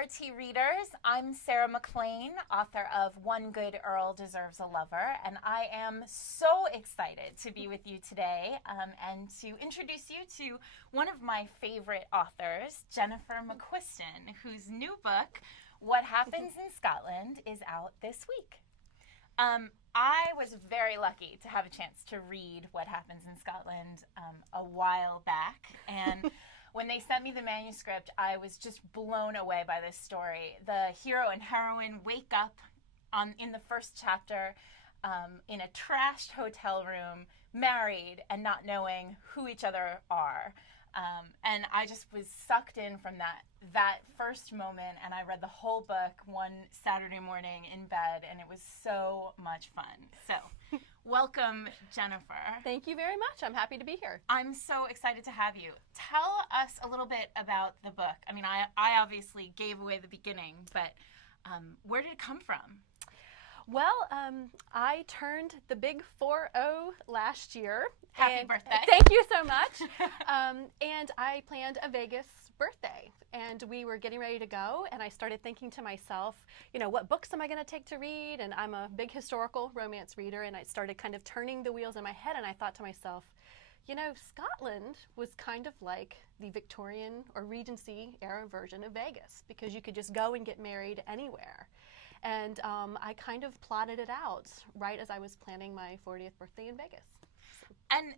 RT readers. I'm Sarah MacLean, author of One Good Earl Deserves a Lover, and I am so excited to be with you today and to introduce you to one of my favorite authors, Jennifer McQuiston, whose new book, What Happens in Scotland, is out this week. I was very lucky to have a chance to read What Happens in Scotland a while back, and when they sent me the manuscript, I was just blown away by this story. The hero and heroine wake up in the first chapter in a trashed hotel room, married and not knowing who each other are. And I just was sucked in from that first moment, and I read the whole book one Saturday morning in bed, and it was so much fun. So, welcome, Jennifer. Thank you very much. I'm happy to be here. I'm so excited to have you. Tell us a little bit about the book. I mean, I obviously gave away the beginning, but where did it come from? Well, I turned the big 4-0 last year. Happy birthday. Thank you so much. And I planned a Vegas birthday, and we were getting ready to go, and I started thinking to myself, what books am I going to take to read? And I'm a big historical romance reader, and I started kind of turning the wheels in my head, and I thought to myself, Scotland was kind of like the Victorian or Regency era version of Vegas, because you could just go and get married anywhere. And I kind of plotted it out right as I was planning my 40th birthday in Vegas. And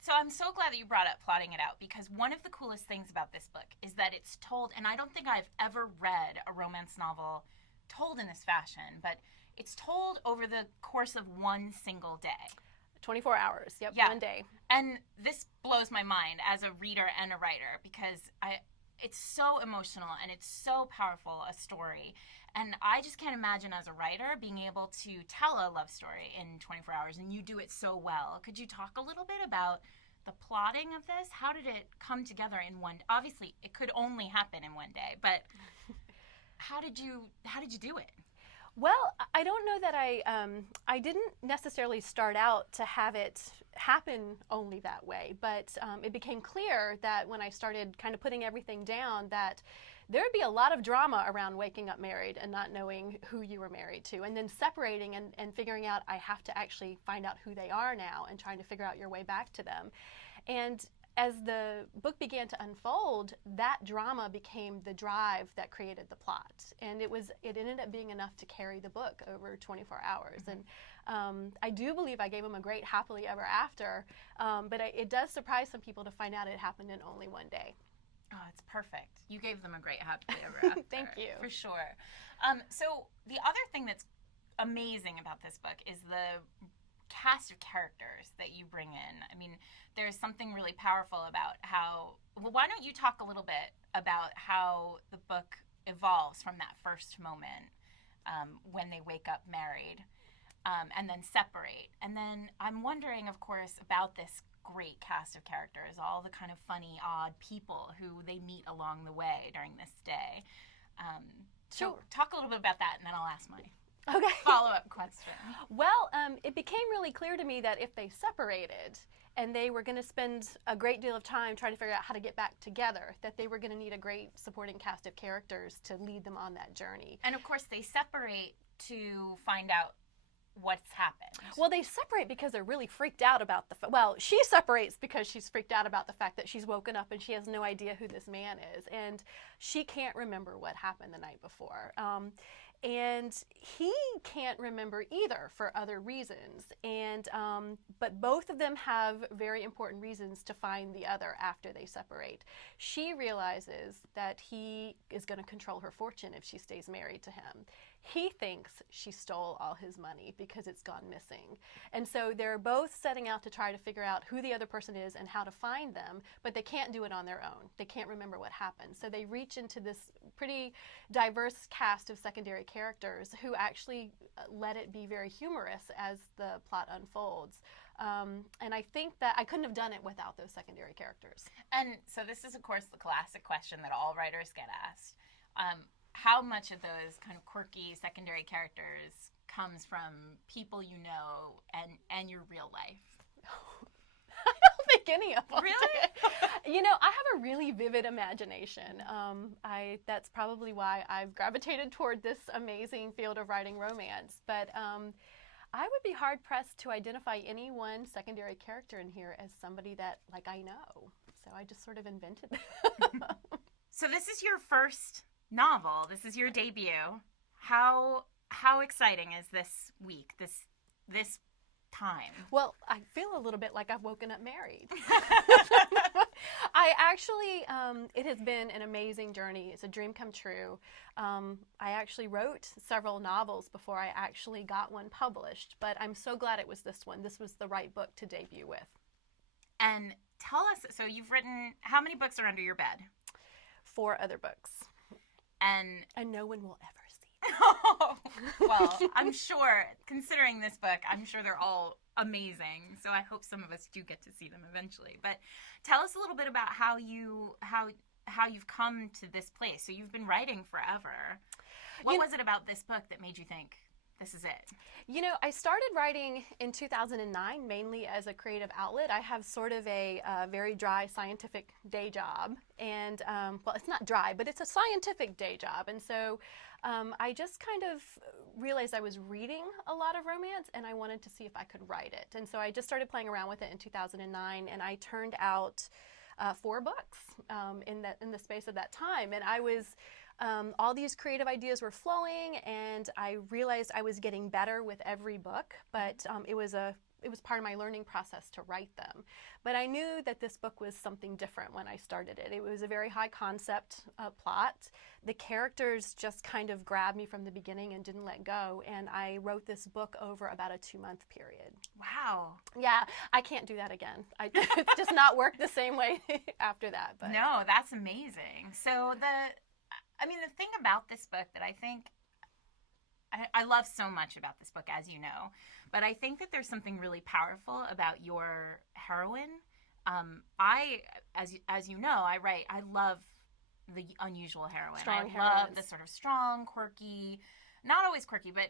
so I'm so glad that you brought up plotting it out, because one of the coolest things about this book is that it's told, and I don't think I've ever read a romance novel told in this fashion, but it's told over the course of one single day. 24 hours, yep, yeah. One day. And this blows my mind as a reader and a writer, because it's so emotional and it's so powerful a story. And I just can't imagine as a writer being able to tell a love story in 24 hours, and you do it so well. Could you talk a little bit about the plotting of this? How did it come together in one? Obviously, it could only happen in one day, but how did you do it? Well, I don't know that I didn't necessarily start out to have it happen only that way, but it became clear that when I started kind of putting everything down, that there would be a lot of drama around waking up married and not knowing who you were married to, and then separating and figuring out I have to actually find out who they are now and trying to figure out your way back to them. And as the book began to unfold, that drama became the drive that created the plot, and it ended up being enough to carry the book over 24 hours. Mm-hmm. And I do believe I gave them a great happily ever after, but it does surprise some people to find out it happened in only one day. Oh, it's perfect. You gave them a great happily ever after. Thank you. For sure. So the other thing that's amazing about this book is the cast of characters that you bring in. I mean, there's something really powerful about why don't you talk a little bit about how the book evolves from that first moment when they wake up married and then separate. And then I'm wondering, of course, about this great cast of characters, all the kind of funny, odd people who they meet along the way during this day. So talk a little bit about that, and then I'll ask my follow-up question. Well, it became really clear to me that if they separated and they were going to spend a great deal of time trying to figure out how to get back together, that they were going to need a great supporting cast of characters to lead them on that journey. And of course, they separate to find out what's happened. Well, they separate because they're really freaked out about she separates because she's freaked out about the fact that she's woken up and she has no idea who this man is, and she can't remember what happened the night before. And he can't remember either for other reasons. And but both of them have very important reasons to find the other after they separate. She realizes that he is going to control her fortune if she stays married to him. He thinks she stole all his money because it's gone missing. And so they're both setting out to try to figure out who the other person is and how to find them, but they can't do it on their own. They can't remember what happened. So they reach into this pretty diverse cast of secondary characters who actually let it be very humorous as the plot unfolds. And I think that I couldn't have done it without those secondary characters. And so this is, of course, the classic question that all writers get asked. How much of those kind of quirky secondary characters comes from people you know and your real life? I don't think think any of them Really? did. You know, I have a really vivid imagination. That's probably why I've gravitated toward this amazing field of writing romance. But I would be hard-pressed to identify any one secondary character in here as somebody that, like, I know. So I just sort of invented them. So this is your first novel. This is your debut. How exciting is this week, this time? Well, I feel a little bit like I've woken up married. I actually, it has been an amazing journey. It's a dream come true. I actually wrote several novels before I actually got one published, but I'm so glad it was this one. This was the right book to debut with. And tell us, so you've written, how many books are under your bed? 4 other books. And no one will ever see. Well, I'm sure, considering this book, I'm sure they're all amazing. So I hope some of us do get to see them eventually. But tell us a little bit about how you've come to this place. So you've been writing forever. What was it about this book that made you think this is it? You know, I started writing in 2009 mainly as a creative outlet. I have sort of a very dry scientific day job. And, well, it's not dry, but it's a scientific day job. And so I just kind of realized I was reading a lot of romance and I wanted to see if I could write it. And so I just started playing around with it in 2009 and I turned out 4 books in the space of that time. And I was all these creative ideas were flowing and I realized I was getting better with every book, but it was part of my learning process to write them. But I knew that this book was something different when I started it. It was a very high concept plot. The characters just kind of grabbed me from the beginning and didn't let go. And I wrote this book over about a 2-month period. Wow. Yeah, I can't do that again. It does not work the same way after that. But. No, that's amazing. So the thing about this book that I think I love so much about this book, as you know, but I think that there's something really powerful about your heroine. As you know, I love the unusual heroine. Strong I heroines. love the sort of strong, quirky, not always quirky, but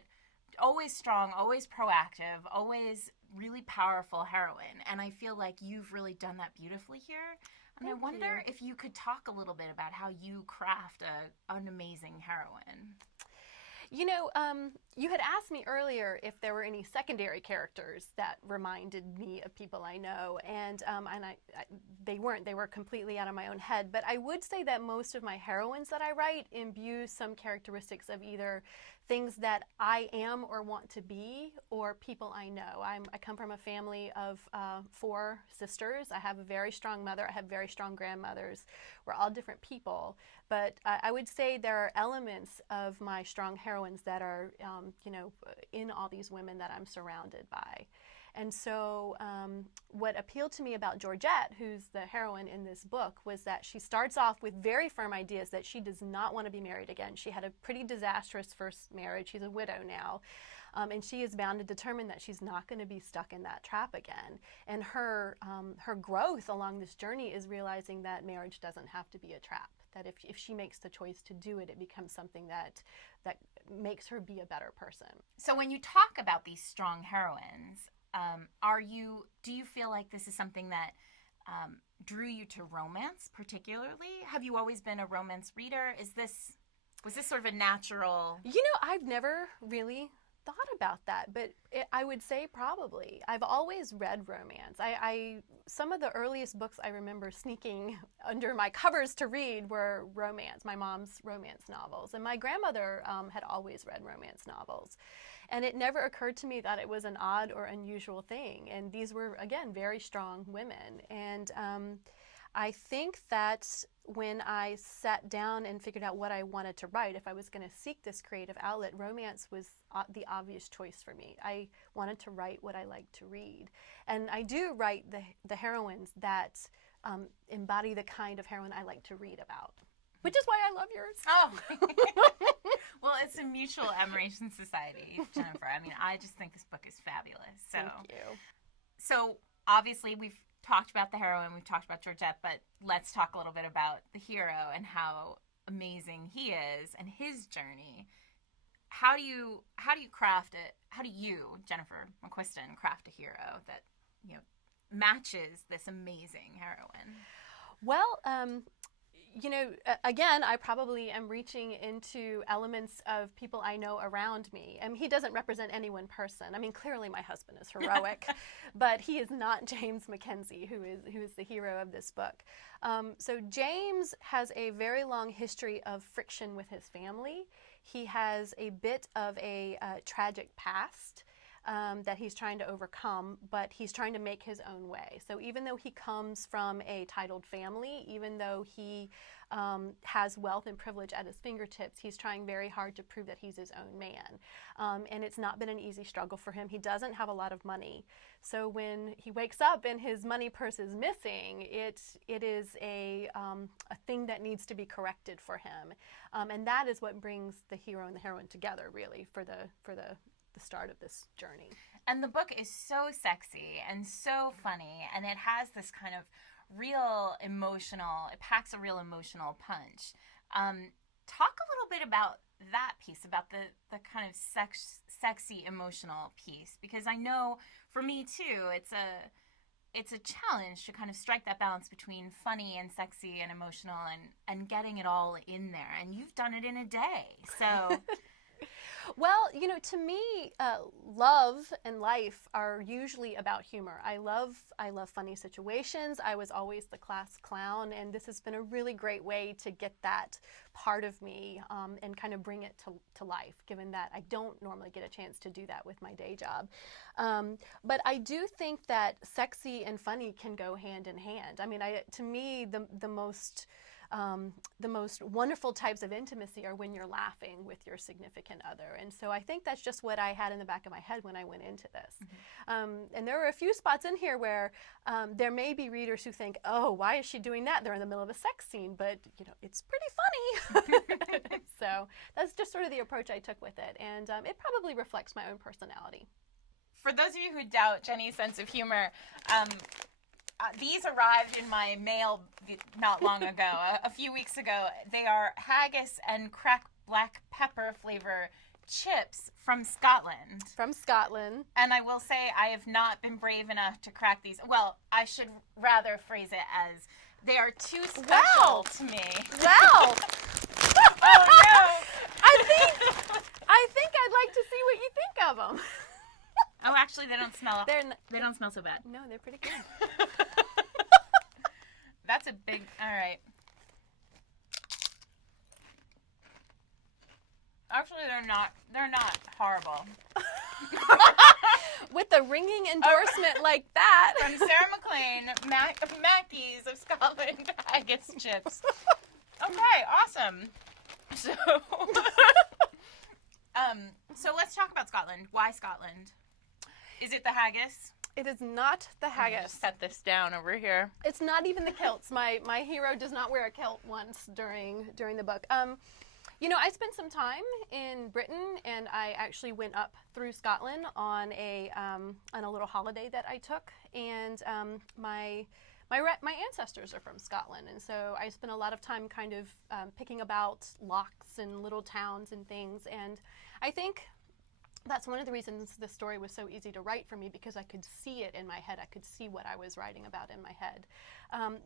always strong, always proactive, always really powerful heroine. And I feel like you've really done that beautifully here. And I wonder if you could talk a little bit about how you craft an amazing heroine. You know, you had asked me earlier if there were any secondary characters that reminded me of people I know, and they weren't. They were completely out of my own head. But I would say that most of my heroines that I write imbue some characteristics of either things that I am or want to be, or people I know. I come from a family of 4 sisters. I have a very strong mother. I have very strong grandmothers. We're all different people. But I would say there are elements of my strong heroines that are, in all these women that I'm surrounded by. And so what appealed to me about Georgette, who's the heroine in this book, was that she starts off with very firm ideas that she does not want to be married again. She had a pretty disastrous first marriage. She's a widow now. And she is bound and determined that she's not going to be stuck in that trap again. And her growth along this journey is realizing that marriage doesn't have to be a trap. That if she makes the choice to do it, it becomes something that makes her be a better person. So when you talk about these strong heroines, do you feel like this is something that drew you to romance particularly? Have you always been a romance reader? Was this sort of a natural? You know, I've never really thought about that, but I would say probably. I've always read romance. Some of the earliest books I remember sneaking under my covers to read were romance, my mom's romance novels. And my grandmother had always read romance novels. And it never occurred to me that it was an odd or unusual thing. And these were, again, very strong women. And I think that when I sat down and figured out what I wanted to write, if I was going to seek this creative outlet, romance was the obvious choice for me. I wanted to write what I like to read. And I do write the heroines that embody the kind of heroine I like to read about, which is why I love yours. Oh, well, it's a mutual admiration society, Jennifer. I mean, I just think this book is fabulous. So. Thank you. So obviously we've talked about the heroine, we've talked about Georgette, but let's talk a little bit about the hero and how amazing he is and his journey. How do you craft it? How do you, Jennifer McQuiston, craft a hero that matches this amazing heroine? Well, you know, again, I probably am reaching into elements of people I know around me. And he doesn't represent any one person. I mean, clearly my husband is heroic, but he is not James Mackenzie, who is the hero of this book. So James has a very long history of friction with his family. He has a bit of a tragic past that he's trying to overcome, but he's trying to make his own way. So even though he comes from a titled family, even though he has wealth and privilege at his fingertips, he's trying very hard to prove that he's his own man. And it's not been an easy struggle for him. He doesn't have a lot of money. So when he wakes up and his money purse is missing, it is a thing that needs to be corrected for him. And that is what brings the hero and the heroine together, really, for the start of this journey. And the book is so sexy and so funny, and it has this kind of real emotional, it packs a real emotional punch. Talk a little bit about that piece, about the kind of sexy emotional piece, because I know for me too, it's a challenge to kind of strike that balance between funny and sexy and emotional and getting it all in there. And you've done it in a day, so... Well, you know, to me, love and life are usually about humor. I love funny situations. I was always the class clown, and this has been a really great way to get that part of me and kind of bring it to life, given that I don't normally get a chance to do that with my day job. But I do think that sexy and funny can go hand in hand. I mean, to me, the most wonderful types of intimacy are when you're laughing with your significant other. And so I think that's just what I had in the back of my head when I went into this. And there were a few spots in here where there may be readers who think, oh, why is she doing that? They're in the middle of a sex scene, but you know, it's pretty funny. So that's just sort of the approach I took with it. And it probably reflects my own personality. For those of you who doubt Jenny's sense of humor, these arrived in my mail not long ago, a few weeks ago. They are haggis and cracked black pepper flavor chips from Scotland. From Scotland. And I will say I have not been brave enough to crack these. Well, I should rather phrase it as they are too special to me. Wow. Oh, no. I think I'd like to see what you think of them. Oh, actually, they don't smell. They don't smell so bad. No, they're pretty good. That's a big. All right. Actually, they're not horrible. With the ringing endorsement like that. From Sarah MacLean, Mackey's of Scotland, haggis chips. Okay, awesome. So let's talk about Scotland. Why Scotland? Is it the haggis? It is not the haggis. Set this down over here. It's not even the kilts. My hero does not wear a kilt once during the book. You know, I spent some time in Britain, and I actually went up through Scotland on a little holiday that I took, and my ancestors are from Scotland, and so I spent a lot of time kind of picking about lochs and little towns and things, and I think that's one of the reasons the story was so easy to write for me, because I could see it in my head. I could see what I was writing about in my head.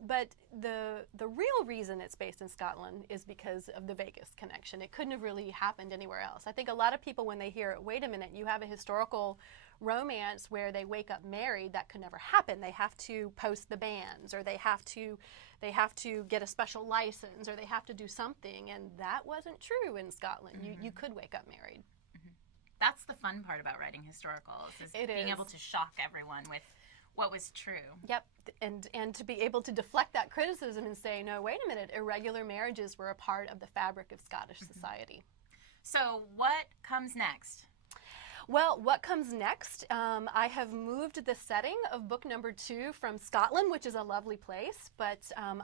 But the real reason it's based in Scotland is because of the Vegas connection. It couldn't have really happened anywhere else. I think a lot of people, when they hear, wait a minute, you have a historical romance where they wake up married, that could never happen. They have to post the banns, or they have to get a special license, or they have to do something, and that wasn't true in Scotland. Mm-hmm. You could wake up married. That's the fun part about writing historicals, is being able to shock everyone with what was true. Yep, and to be able to deflect that criticism and say, no, wait a minute, irregular marriages were a part of the fabric of Scottish society. So what comes next? Well, what comes next? I have moved the setting of book number 2 from Scotland, which is a lovely place, but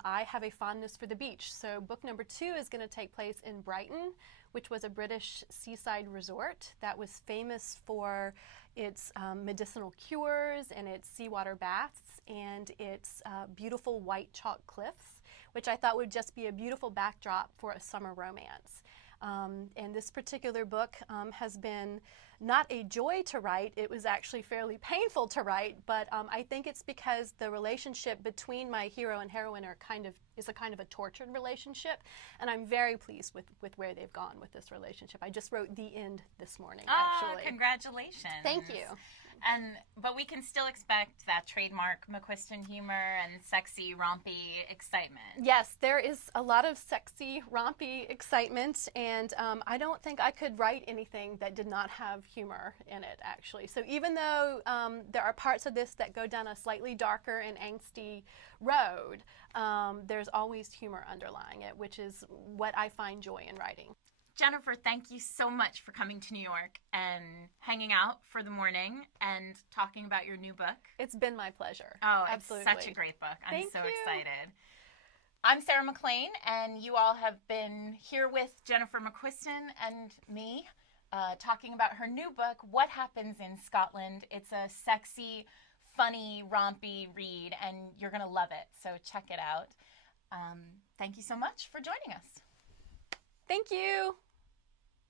I have a fondness for the beach. So book number 2 is going to take place in Brighton, which was a British seaside resort that was famous for its medicinal cures and its seawater baths and its beautiful white chalk cliffs, which I thought would just be a beautiful backdrop for a summer romance. And this particular book has been not a joy to write. It was actually fairly painful to write, but I think it's because the relationship between my hero and heroine is a kind of a tortured relationship, and I'm very pleased with where they've gone with this relationship. I just wrote the end this morning, actually. Congratulations. Thank you. But we can still expect that trademark McQuiston humor and sexy, rompy excitement. Yes, there is a lot of sexy, rompy excitement, and I don't think I could write anything that did not have humor in it, actually. So even though there are parts of this that go down a slightly darker and angsty road, there's always humor underlying it, which is what I find joy in writing. Jennifer, thank you so much for coming to New York and hanging out for the morning and talking about your new book. It's been my pleasure. Oh, Absolutely. It's such a great book. I'm so Thank you. excited. I'm Sarah MacLean, and you all have been here with Jennifer McQuiston and me talking about her new book, What Happens in Scotland. It's a sexy, funny, rompy read, and you're going to love it, so check it out. Thank you so much for joining us. Thank you.